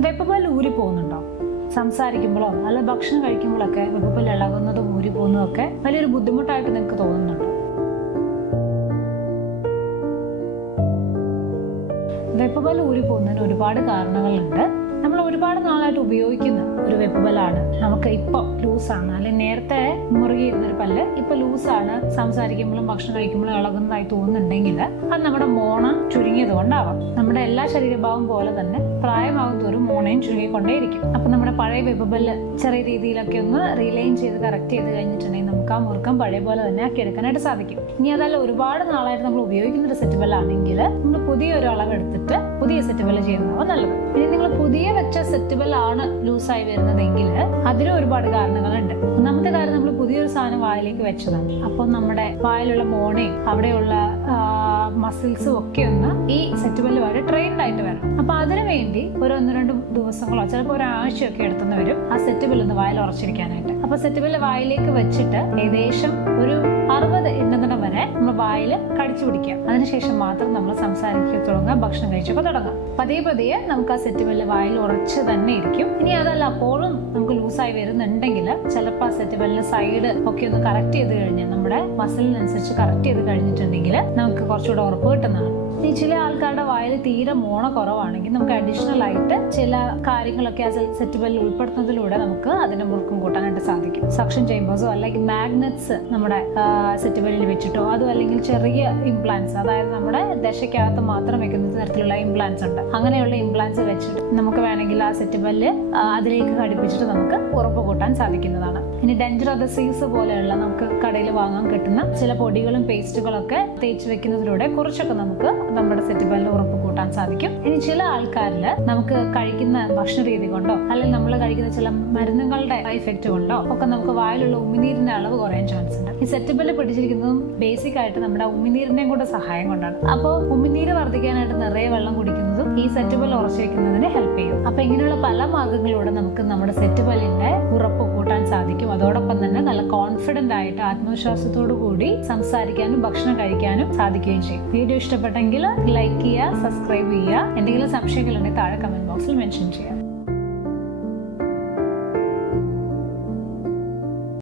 വെപ്പപ്പല്ല് ഊരി പോകുന്നുണ്ടോ? സംസാരിക്കുമ്പോഴോ അല്ല ഭക്ഷണം കഴിക്കുമ്പോഴൊക്കെ വെപ്പുപല്ല് ഇളകുന്നതും ഊരി പോകുന്നതും ഒക്കെ വലിയൊരു ബുദ്ധിമുട്ടായിട്ട് നിങ്ങൾക്ക് തോന്നുന്നുണ്ടോ? വെപ്പുപല്ല് ഊരി പോകുന്നതിന് ഒരുപാട് കാരണങ്ങളുണ്ട്. നമ്മൾ ഒരുപാട് നാളായിട്ട് ഉപയോഗിക്കുന്ന ഒരു വെപ്പുപല്ലാണ് നമുക്ക് ഇപ്പോൾ ലൂസാണ്. അല്ലെങ്കിൽ നേരത്തെ മുറുകിയിരുന്ന ഒരു പല്ല് ഇപ്പൊ ലൂസാണ്. സംസാരിക്കുമ്പോഴും ഭക്ഷണം കഴിക്കുമ്പോഴും ഇളകുന്നതായി തോന്നുന്നുണ്ടെങ്കിൽ അത് നമ്മുടെ മോണ ചുരുങ്ങിയത് കൊണ്ടാവാം. നമ്മുടെ എല്ലാ ശരീരഭാവം പോലെ തന്നെ പ്രായമാകും തോറും മോണയും ചുരുങ്ങിക്കൊണ്ടേയിരിക്കും. അപ്പൊ നമ്മുടെ പഴയ വെപ്പുപല്ല് ചെറിയ രീതിയിലൊക്കെ ഒന്ന് റീലൈൻ ചെയ്ത് കറക്റ്റ് ചെയ്ത് കഴിഞ്ഞിട്ടുണ്ടെങ്കിൽ നമുക്ക് ആ മുറുക്കം പഴയ പോലെ തന്നെ ആക്കി എടുക്കാനായിട്ട് സാധിക്കും. ഇനി അതല്ല ഒരുപാട് നാളായിട്ട് നമ്മൾ ഉപയോഗിക്കുന്ന ഒരു സെറ്റ് ബെല്ലാണെങ്കിൽ നമ്മൾ പുതിയ ഒരു അളവ് എടുത്തിട്ട് പുതിയ സെറ്റ് ബെല്ല് ചെയ്യുന്നതാവും നല്ലത്. ഇനി നിങ്ങൾ പുതിയ വെച്ച സെറ്റ് ആണ് ലൂസായി വരുന്നതെങ്കിൽ അതിനും ഒരുപാട് കാരണങ്ങളുണ്ട്. ഒന്നാമത്തെ കാര്യം നമ്മൾ പുതിയൊരു സാധനം വായിലേക്ക് വെച്ചതാണ്. അപ്പോൾ നമ്മുടെ വായിലുള്ള മോണയും അവിടെയുള്ള മസിൽസും ഒക്കെ ഒന്ന് ഈ സെറ്റ് വരെ ട്രെയിൻഡ് ആയിട്ട് വരണം. അപ്പൊ അതിനു വേണ്ടി ഒരു ഒന്ന് രണ്ട് ദിവസങ്ങളോ ചിലപ്പോൾ ഒരാഴ്ചയൊക്കെ എടുത്തുന്നവരും ആ സെറ്റ് ഒന്ന് വായിൽ ഉറച്ചിരിക്കാനായിട്ട്. അപ്പൊ സെറ്റ് ബില്ല് വായിലേക്ക് വെച്ചിട്ട് ഏകദേശം ഒരു അറുപത് എണ്ണുന്നിടം വരെ നമ്മൾ വായിൽ കടിച്ചു പിടിക്കുക അതിനുശേഷം മാത്രം നമ്മൾ സംസാരിക്കുക തുടങ്ങുക ഭക്ഷണം കഴിച്ചൊക്കെ തുടങ്ങാം പതിയെ പതിയെ നമുക്ക് ആ സെറ്റ് ബെല്ല് വായിൽ ഉറച്ച് തന്നെ ഇരിക്കും. ഇനി അതല്ല അപ്പോഴും നമുക്ക് ലൂസായി വരുന്നുണ്ടെങ്കിൽ ചിലപ്പോൾ ആ സെറ്റ് ബെല്ലിന് സൈഡ് ഒക്കെ ഒന്ന് കറക്റ്റ് ചെയ്ത് കഴിഞ്ഞാൽ നമ്മുടെ മസിലിനനുസരിച്ച് കറക്റ്റ് ചെയ്ത് കഴിഞ്ഞിട്ടുണ്ടെങ്കിൽ നമുക്ക് കുറച്ചുകൂടെ ഉറപ്പ് കിട്ടുന്നതാണ്. ഇനി ചില ആൾക്കാരുടെ വായിൽ തീരെ മോണ കുറവാണെങ്കിൽ നമുക്ക് അഡീഷണൽ ആയിട്ട് ചില കാര്യങ്ങളൊക്കെ ആ സെറ്റ് ബെല്ലിൽ ഉൾപ്പെടുത്തുന്നതിലൂടെ നമുക്ക് അതിന്റെ മുറുക്കം കൂട്ടാനായിട്ട് സാധിക്കും. സക്ഷൻ ചേമ്പേഴ്സോ അല്ലെങ്കിൽ മാഗ്നറ്റ്സ് നമ്മുടെ സെറ്റ് ബെല്ലിൽ വെച്ചിട്ടോ അതും അല്ലെങ്കിൽ ചെറിയ ഇംപ്ലാന്റ്സ് അതായത് നമ്മുടെ ദശയ്ക്കകത്ത് മാത്രം വെക്കുന്ന തരത്തിലുള്ള ഇംപ്ലാന്റ്സ് ഉണ്ട്. അങ്ങനെയുള്ള ഇംപ്ലാന്റ്സ് വെച്ചിട്ട് നമുക്ക് വേണമെങ്കിൽ ആ സെറ്റ് പല്ല് അതിലേക്ക് ഘടിപ്പിച്ചിട്ട് നമുക്ക് ഉറപ്പ് കൂട്ടാൻ സാധിക്കുന്നതാണ്. ഇനി അതസീസ് പോലെയുള്ള നമുക്ക് കടയിൽ വാങ്ങാൻ കിട്ടുന്ന ചില പൊടികളും പേസ്റ്റുകളൊക്കെ തേച്ച് വെക്കുന്നതിലൂടെ കുറച്ചൊക്കെ നമുക്ക് നമ്മുടെ സെറ്റ് കൂട്ടാൻ സാധിക്കും. ഇനി ചില ആൾക്കാരിൽ നമുക്ക് കഴിക്കുന്ന ഭക്ഷണ രീതി കൊണ്ടോ അല്ലെങ്കിൽ നമ്മൾ കഴിക്കുന്ന ചില മരുന്നുകളുടെ ഇഫക്റ്റ് കൊണ്ടോ ഒക്കെ നമുക്ക് വായിലുള്ള ഉമിനീരിന്റെ അളവ് കുറയാൻ ചാൻസ് ഉണ്ട്. ഈ സെറ്റപ്പിൽ പിടിച്ചിരിക്കുന്നതും ബേസിക് ആയിട്ട് നമ്മുടെ ഉമിനീരിന്റെയും കൂടെ സഹായം കൊണ്ടാണ്. അപ്പോൾ ഉമിനീര് വർദ്ധിക്കാനായിട്ട് നിറയെ വെള്ളം ഈ സെറ്റ് ഉറച്ചു വെക്കുന്നതിന് ഹെൽപ്പ് ചെയ്യും. അപ്പൊ ഇങ്ങനെയുള്ള പല മാർഗങ്ങളിലൂടെ നമുക്ക് നമ്മുടെ സെറ്റ് ബെല്ലിന്റെ ഉറപ്പ് കൂട്ടാൻ സാധിക്കും. അതോടൊപ്പം തന്നെ നല്ല കോൺഫിഡന്റ് ആയിട്ട് ആത്മവിശ്വാസത്തോടു കൂടി സംസാരിക്കാനും ഭക്ഷണം കഴിക്കാനും സാധിക്കുകയും ചെയ്യും. വീഡിയോ ഇഷ്ടപ്പെട്ടെങ്കിൽ ലൈക്ക് ചെയ്യുക സബ്സ്ക്രൈബ് ചെയ്യുക. എന്തെങ്കിലും സംശയങ്ങളുണ്ടെങ്കിൽ താഴെ കമന്റ് ബോക്സിൽ മെൻഷൻ ചെയ്യാം.